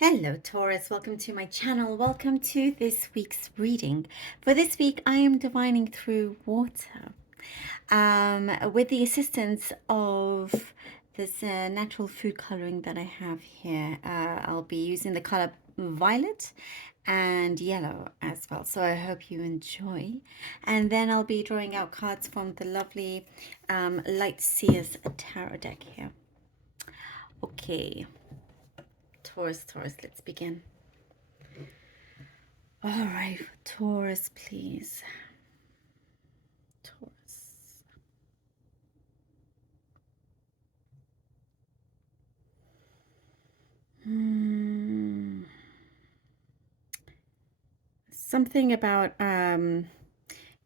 Hello, Taurus. Welcome to my channel. Welcome to this week's reading. For this week, I am divining through water with the assistance of this natural food coloring that I have here. I'll be using the color violet and yellow as well. So I hope you enjoy. And then I'll be drawing out cards from the lovely Light Seers Tarot deck here. Okay. Taurus, let's begin. All right, Taurus, please. Taurus. Something about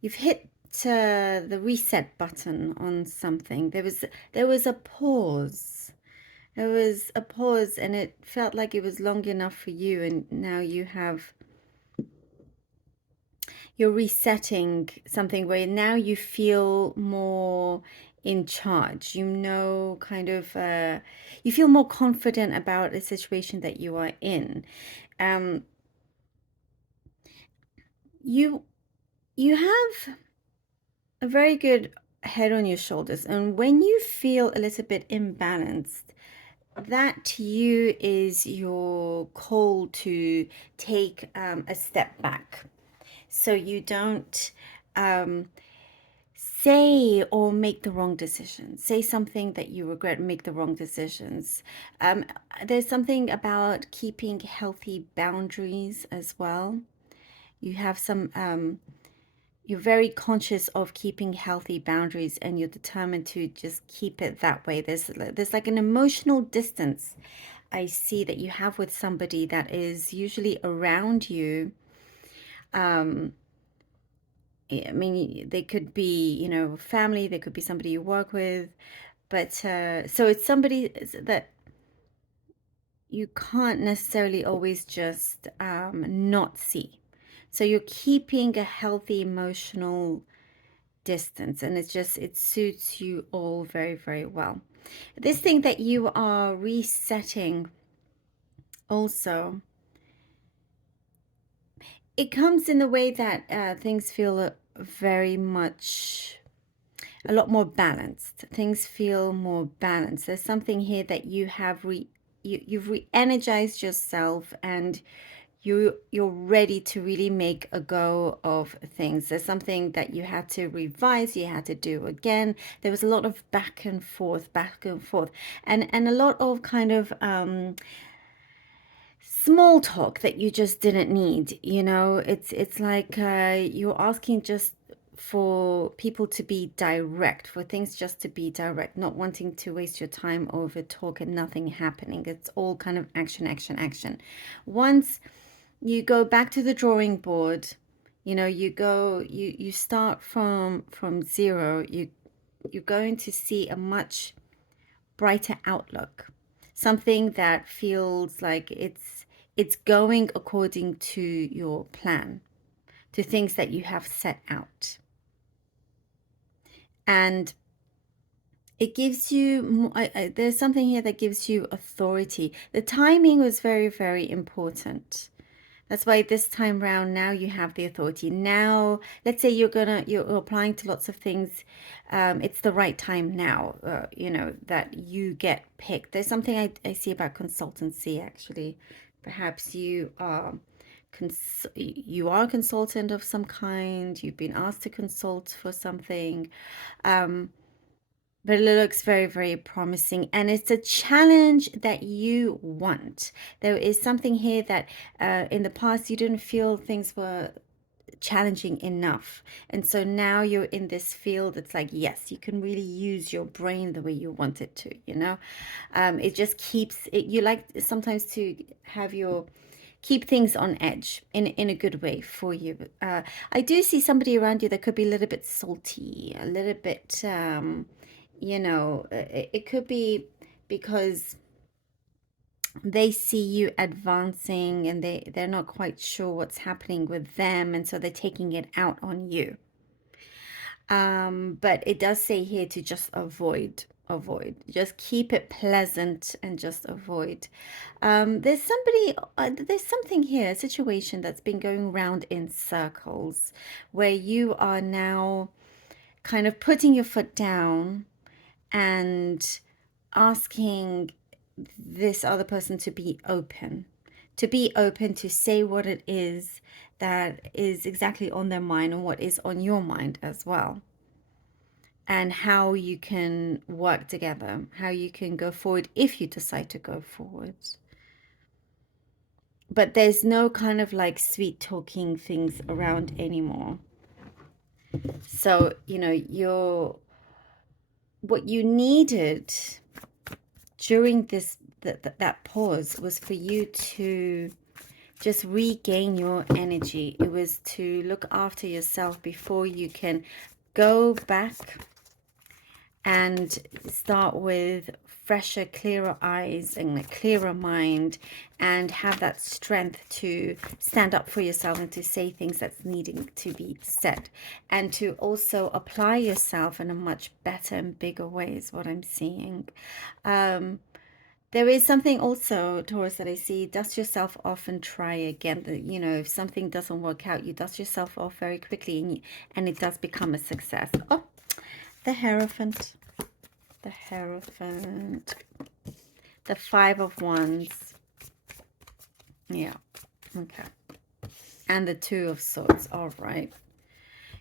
you've hit the reset button on something. There was a pause. There was a pause, and it felt like it was long enough for you, and now you're resetting something where now you feel more in charge. You know, kind of, you feel more confident about the situation that you are in. You you have a very good head on your shoulders, and when you feel a little bit imbalanced, that to you is your call to take a step back, so you don't say or make the wrong decision. Say something that you regret, make the wrong decisions. There's something about keeping healthy boundaries as well. You have some you're very conscious of keeping healthy boundaries, and you're determined to just keep it that way. There's like an emotional distance I see that you have with somebody that is usually around you. I mean, they could be, you know, family, they could be somebody you work with, but so it's somebody that you can't necessarily always just not see. So you're keeping a healthy emotional distance, and it suits you all very, very well. This thing that you are resetting also, it comes in the way that things feel very much a lot more balanced. Things feel more balanced. There's something here that you have you've re-energized yourself, and you're ready to really make a go of things. There's something that you had to revise, you had to do again. There was a lot of back and forth, and a lot of kind of small talk that you just didn't need. You know, it's like you're asking just for people to be direct, for things just to be direct, not wanting to waste your time over talk and nothing happening. It's all kind of action, action, action. Once you go back to the drawing board, you know, you start from zero, you're going to see a much brighter outlook, something that feels like it's going according to your plan, to things that you have set out. And it gives you there's something here that gives you authority. The timing was very, very important. That's why this time round, now you have the authority. Now, let's say you're applying to lots of things. It's the right time now, you know, that you get picked. There's something I see about consultancy, actually. Perhaps you are a consultant of some kind. You've been asked to consult for something. But it looks very, very promising, and it's a challenge that you want. There is something here that in the past you didn't feel things were challenging enough, and so now you're in this field. It's like, yes, you can really use your brain the way you want it to, you know. It just keeps it, you like sometimes to have your keep things on edge in a good way for you. I do see somebody around you that could be a little bit salty, a little bit you know, it could be because they see you advancing, and they're not quite sure what's happening with them, and so they're taking it out on you. But it does say here to just avoid avoid. Just keep it pleasant and just avoid. There's something here, a situation that's been going round in circles where you are now kind of putting your foot down and asking this other person to be open to say what it is that is exactly on their mind and what is on your mind as well, and how you can work together, how you can go forward if you decide to go forward. But there's no kind of like sweet talking things around anymore. So, what you needed during that pause was for you to just regain your energy. It was to look after yourself before you can go back and start with fresher, clearer eyes and a clearer mind, and have that strength to stand up for yourself and to say things that's needing to be said, and to also apply yourself in a much better and bigger way is what I'm seeing. There is something also, Taurus, that I see: dust yourself off and try again. If something doesn't work out, you dust yourself off very quickly, and it does become a success. Oh, the Hierophant. The Hierophant. The Five of Wands. Yeah. Okay. And the Two of Swords. All right.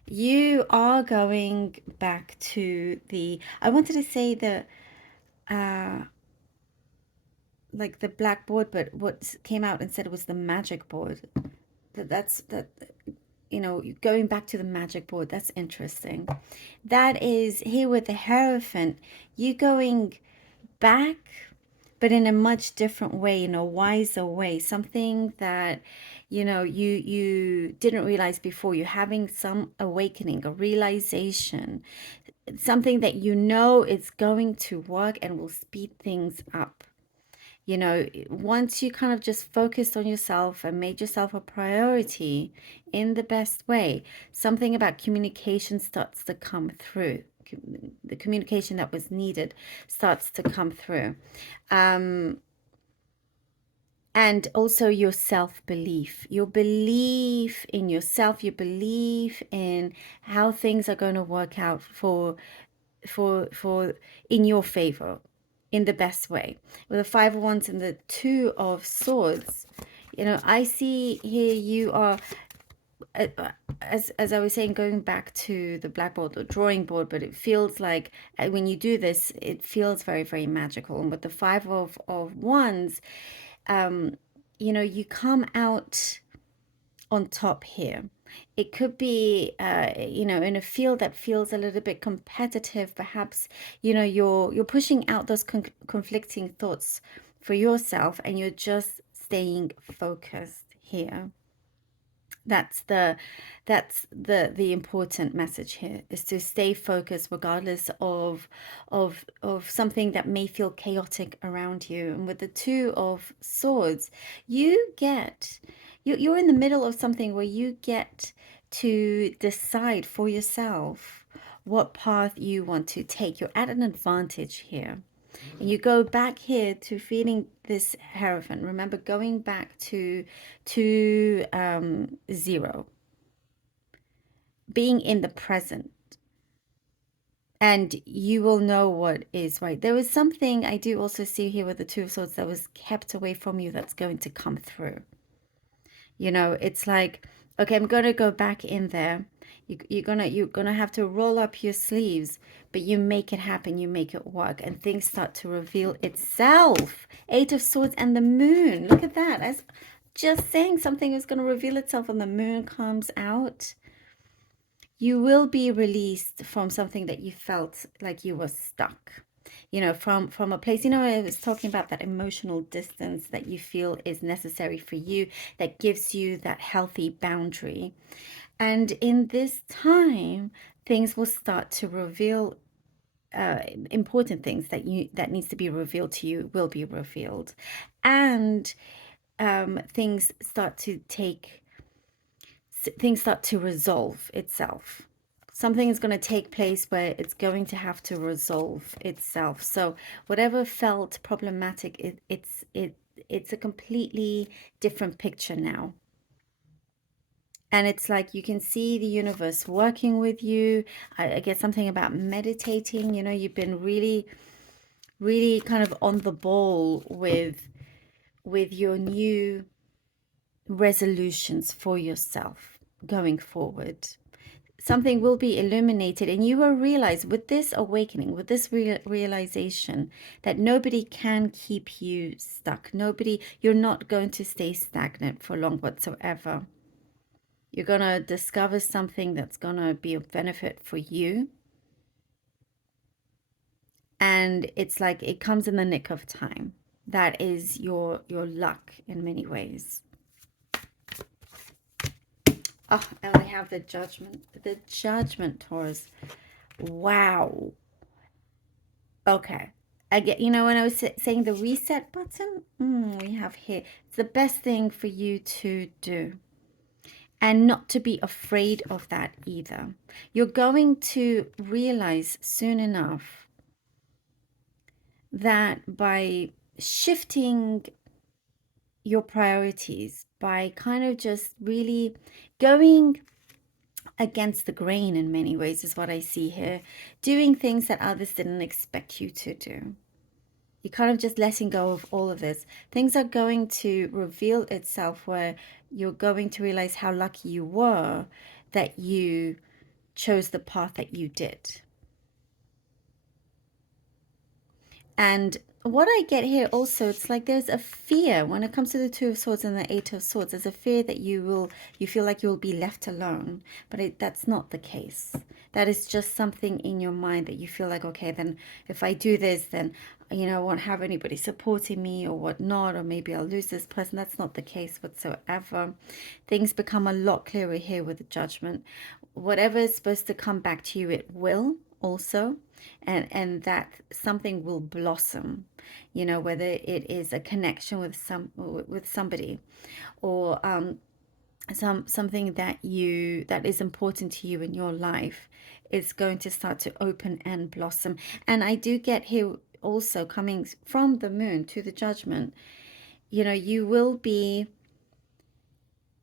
You are going back to I wanted to say like the blackboard, but what came out instead was the magic board. Going back to the magic board, that's interesting. That is here with the Hierophant, you going back, but in a much different way, in a wiser way, something that you didn't realize before. You're having some awakening, a realization, something that is going to work and will speed things up. Once you kind of just focused on yourself and made yourself a priority in the best way, something about communication starts to come through. The communication that was needed starts to come through. And also your self-belief, your belief in yourself, your belief in how things are going to work out for in your favor, in the best way. With the Five of Wands and the Two of Swords, I see here you are, as I was saying, going back to the blackboard or drawing board, but it feels like when you do this, it feels very, very magical. And with the Five of Wands, you come out on top here. It could be, in a field that feels a little bit competitive. Perhaps, you're pushing out those conflicting thoughts for yourself, and you're just staying focused here. That's the important message here, is to stay focused regardless of something that may feel chaotic around you. And with the Two of Swords, you're in the middle of something where you get to decide for yourself what path you want to take. You're at an advantage here. And you go back here to feeling this Hierophant. Remember, going back to 0, being in the present, and you will know what is right. There was something I do also see here with the Two of Swords that was kept away from you that's going to come through. It's like, okay, I'm going to go back in there. You're gonna have to roll up your sleeves, but you make it happen, you make it work, and things start to reveal itself. Eight of Swords and the Moon. Look at that. As just saying, something is going to reveal itself, and the moon comes out. You will be released from something that you felt like you were stuck. From a place, I was talking about that emotional distance that you feel is necessary for you, that gives you that healthy boundary. And in this time, things will start to reveal, important things that needs to be revealed to you will be revealed. And things start to resolve itself. Something is going to take place where it's going to have to resolve itself. So whatever felt problematic, it's a completely different picture now. And it's like you can see the universe working with you. I get something about meditating. You know, you've been really, really kind of on the ball with your new resolutions for yourself going forward. Something will be illuminated, and you will realize with this awakening, with this realization, that nobody can keep you stuck. You're not going to stay stagnant for long whatsoever. You're going to discover something that's going to be of benefit for you. And it's like it comes in the nick of time. That is your luck in many ways. Oh, and we have the judgment. The judgment, Taurus. Wow. Okay. I get, when I was saying the reset button, we have here. It's the best thing for you to do. And not to be afraid of that either. You're going to realize soon enough that by shifting your priorities, by kind of just really going against the grain in many ways is what I see here, doing things that others didn't expect you to do. You're kind of just letting go of all of this. Things are going to reveal itself where you're going to realize how lucky you were that you chose the path that you did. And what I get here also, it's like there's a fear when it comes to the Two of Swords and the Eight of Swords. There's a fear that you feel like you'll be left alone, but that's not the case. That is just something in your mind that you feel like, okay, then if I do this, then I won't have anybody supporting me or whatnot, or maybe I'll lose this person. That's not the case whatsoever. Things become a lot clearer here with the Judgment. Whatever is supposed to come back to you, it will also, and that something will blossom, whether it is a connection with somebody, or something that is important to you in your life is going to start to open and blossom. And I do get here also, coming from the Moon to the Judgment, you will be,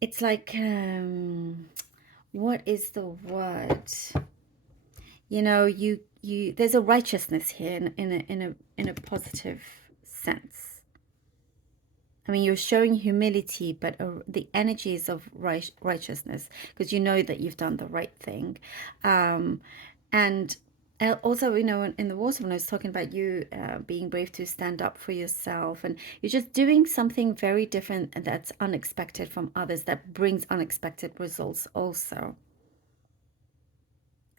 it's like, what is the word? There's a righteousness here in a positive sense. I mean, you're showing humility, but the energy is of righteousness, because you know that you've done the right thing. And also, in the water, when I was talking about you being brave to stand up for yourself, and you're just doing something very different that's unexpected from others, that brings unexpected results also.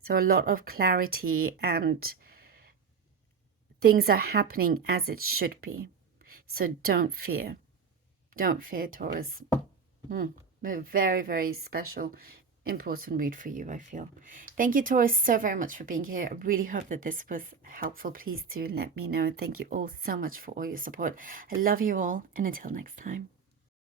So a lot of clarity, and things are happening as it should be. So don't fear. Don't fear, Taurus. A very, very special, important read for you, I feel. Thank you, Taurus, so very much for being here. I really hope that this was helpful. Please do let me know. Thank you all so much for all your support. I love you all, and until next time.